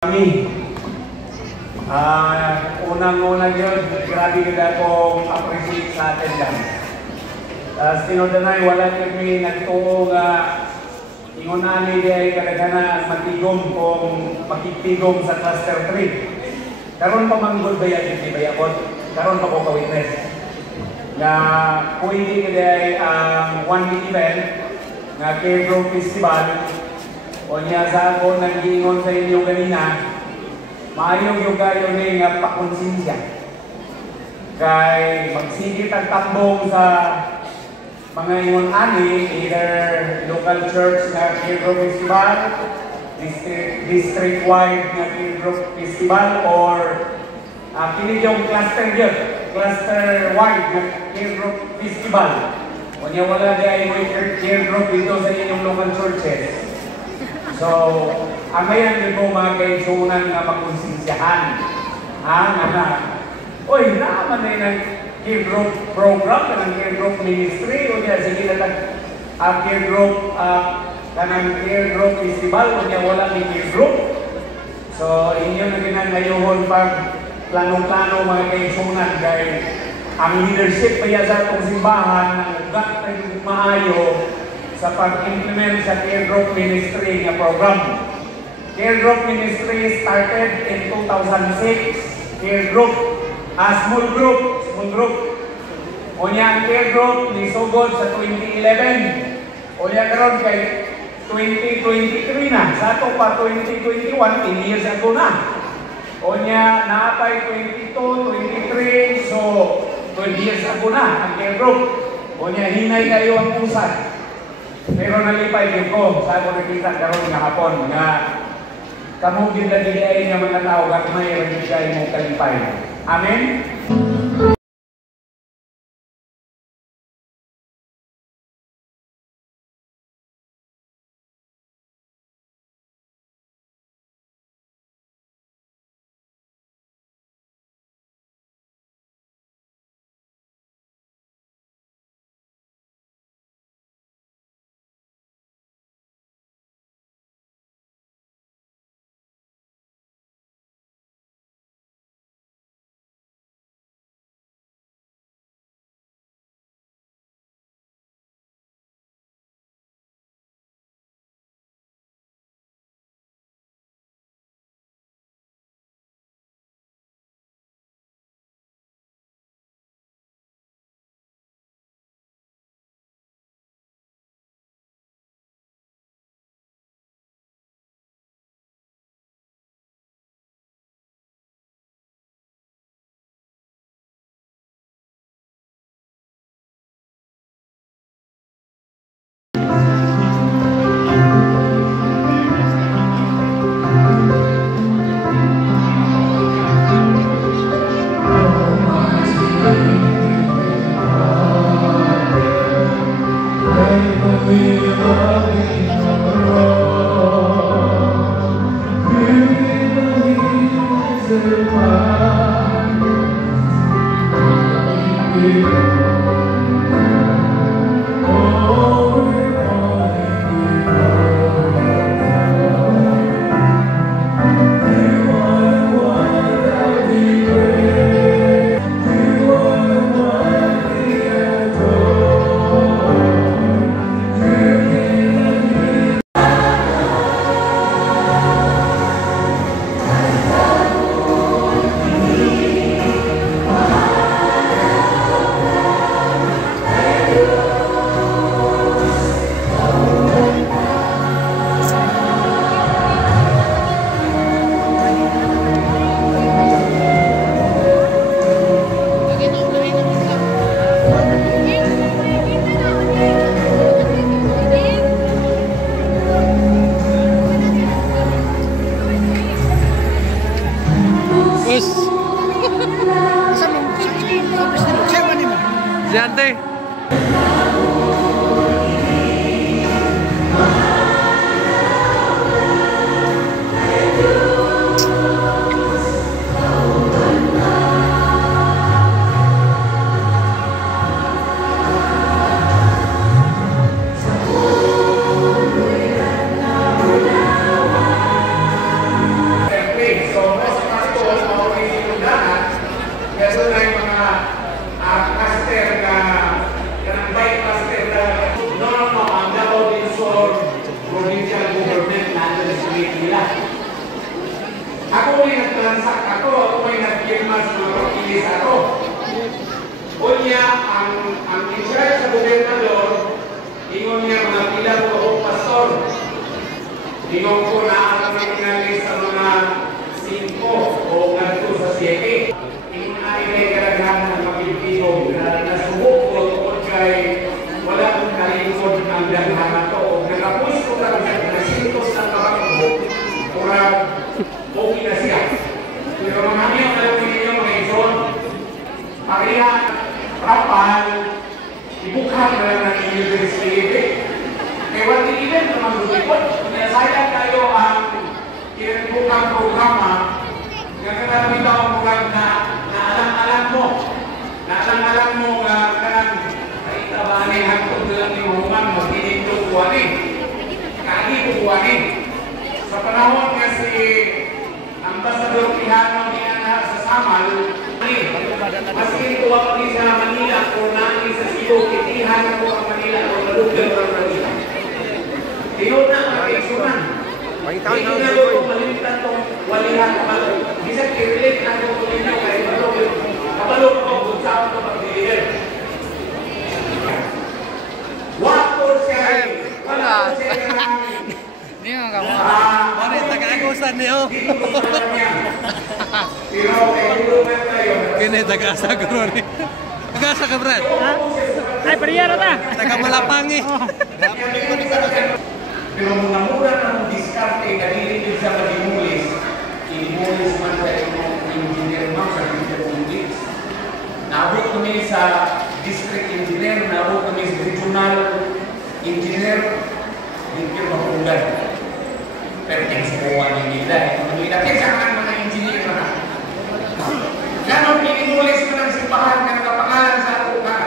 Kami, unang-unang yun, grabe kita akong appreciate sa attendance. Tinodonay, wala kami nagtuo nga ingunani di ay kadaghanan matigom kung makipigom sa cluster 3. Karon pa manggod ba yan, di ba yakot? Karon pa ko ka-witness. Na pwede ka di ay one-week event nga K-Group Festival. O niya sa ako nag-iingon sa inyo kanina, maayong yung kayo ni nga pakonsensya. Kay magsigit ang tambong sa mga ingon-ani, either local church na K-Group Festival, district-wide na K-Group Festival, or kini yung cluster yun, cluster-wide na K-Group Festival. O niya wala di ay may K-Group dito sa inyong local churches. So, ang ngayon din po mga kaisunan na makonsensyahan ang anak. Uy, naman na yung K-Group program, ng K-Group ministry, o niya, sige na ang K-Group, kanang K-Group festival, o niya wala ni K-Group. So, inyo na ginanayuhon pag plano-plano mga kaisunan, dahil ang leadership pa sa itong simbahan ng ugat na yung maayo sa pag-implement sa K-Group Ministry na program. K-Group Ministry started in 2006. K-Group, small group. O niya ang K-Group ni Sugod sa 2011. O niya karon kay 2023 na. Sa ito pa 2021, 10 years ago na. O niya naapay 22, 23, so 12 years ago na ang K-Group. O niya hinay kayo ang pusat. Pero nalipay din ko sa ako nakita karon nga hapon nga kamugin na diay nga mga tao at may ragigay mong kalipay. Amen? naglansak ako may nagkirma sa mga pakilis ako. Unya, ang in-charge sa gobernador, ingon niya mga pila ko o pastor. Ingon ko na ang nangyari sa mga 5 o nagto sa 7. Ingon ay may karaghan ng Pilipino na nasubok ko tungkol kay wala kong kalingkod ang daghan na to. Nagapos ko lang siya na sintos ng kabakbo para okay na siya. Pero mga aming alam ninyo mga ison, pareha, rapal, ibukhan na lang ng university. Kaya wala event naman lupikot. Pinasaya tayo ang kinatibukang programa na kanami daw ang program na naalang-alang mo. Naalang-alang mo kanang kaitabanin hangtod lang ni Roman magkinig to kuwanin. Kagi ko kuwanin. Sa panahon nga si Ambassador Quijano ni Ana sa Samal, maskin ko ako ni sa Manila o nangin sa Cebu, kitihan ko ang Manila o nalugan ng Manila. Tiyon na ang kaisunan. Hindi na ko malimitan itong walihan kapalo. Bisa kirelate na ko kung ninyo kahit kapalo ko kung saan ko pag-deliver. Wakor siya wala. Ini mah kamu. Mana tak akusan nih oh. Kini tak asa guru nih. Tak asa keberat. Ay, pariya na ta. Tak malapangi. Pero muna ng diskarte kadili sa pag-imulis. Imulis man sa engineer man sa engineer. Naabot kami sa district engineer, naabot kami sa regional engineer, engineer mapungan. Pero thanks po ang nila. Kaya ang mga engineer na. Ganon inimulis ko ng simbahan na nakapangalan sa ako ka.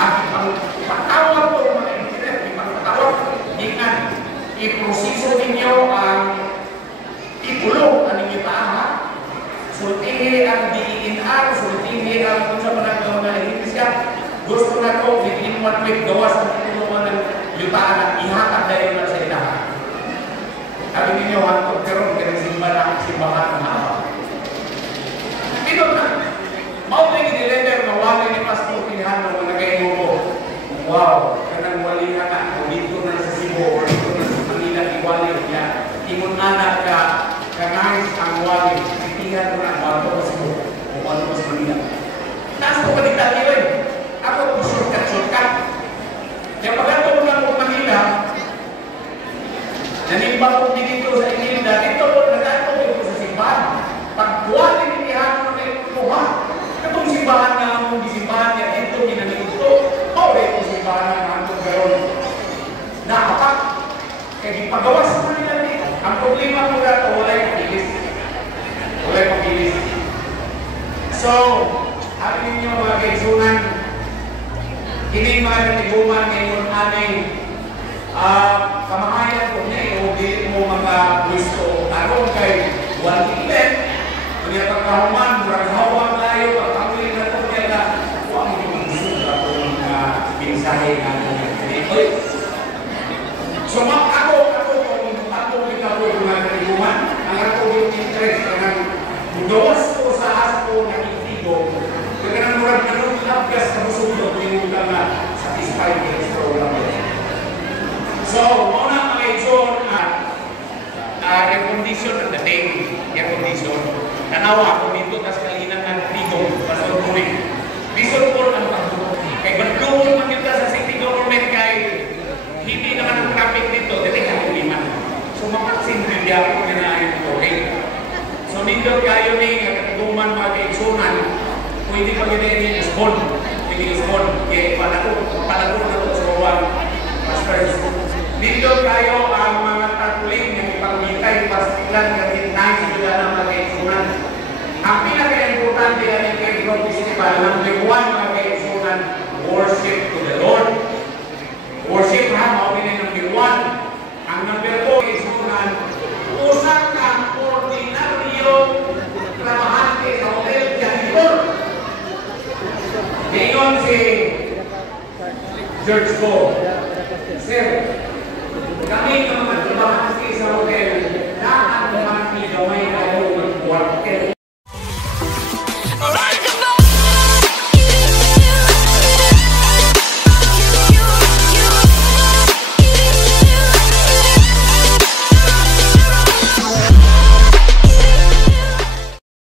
Ang patawag po mga engineer, ipagpatawag, ingat, iproseso ninyo ang ipulong ang inyong paama. Sultihi ang DENR, sultihi ang kung sa panagkaw na ihindisya. Gusto na ko, within 1 week, gawas ang itulungan ng yutaan at ihatag dahil na sa ilahan. Sabi ninyo, hantog karoon, kaya simbahan ng hawa. Ito na, maupay ni-deliver na wali ni Pastor Quijano na nagay mo. Wow, kanang wali na ka, o dito na sa Cebu, o dito na sa Manila, iwali niya. Ingon anak ka, kanais ang wali, itihan mo na, bago sa Cebu, o bago sa Manila. Taas ko pa dito rin, ako po shortcut. Kaya pag-ato mo lang po Manila, nanimba po dito sa Ilinda, dito po nag-ato po sa simbahan. Pag-buwan din itihan mo na ito po ha, katong simbahan na mong disimbahan niya, ito ginanito, okay po simbahan na hantong garon. Nakapak, kaya ipagawas mo nila dito. Ang problema po na ito, wala'y pagilis. Wala'y pagilis. So, sabi ninyo mga kaisunan, hindi mga natiguman ngayon anay kamahayan ko niya, o di mo mga gusto aron kay one event, kaya pagkahuman, murag-hawan tayo, pagkamulit na ito, kaya na, huwag mo yung gusto ako mga pinsahe na ito. So, ako ikaw yung mga natiguman, ang ako yung interest ng gawas ko sa aso na itigo, kaya na murag na nung labgas na musundo, yung na satisfied yung program. So, muna mga ison, air condition at dating, air condition. Tanawa ako dito, tas kalinan ng tigong, pastor ko rin. Reason po ang pagbuko. Kaya magluhon magkita sa city government kay hindi naman ang traffic dito, dito ka liman. So, mapaksin hindi ako ganahin ito, okay? So, nindot kayo ni katiguman mga kaisunan, pwede pa ganahin yung isbon. Pwede isbon, kaya palago na ito sa bawang pastors. Dito kayo ang mga tatuling ng ipangmitay pastilan ng hitnay sa sila ng mga kaisunan. Ang pinaka-importante ang Pedro Festival, number 1 mga kaisunan, worship to the Lord. Worship ha, maupin na number 1. Ang number 2 kaisunan, usang ang ordinaryo trabahante sa hotel janitor. Ngayon si George Bo, Sir, kami ng mga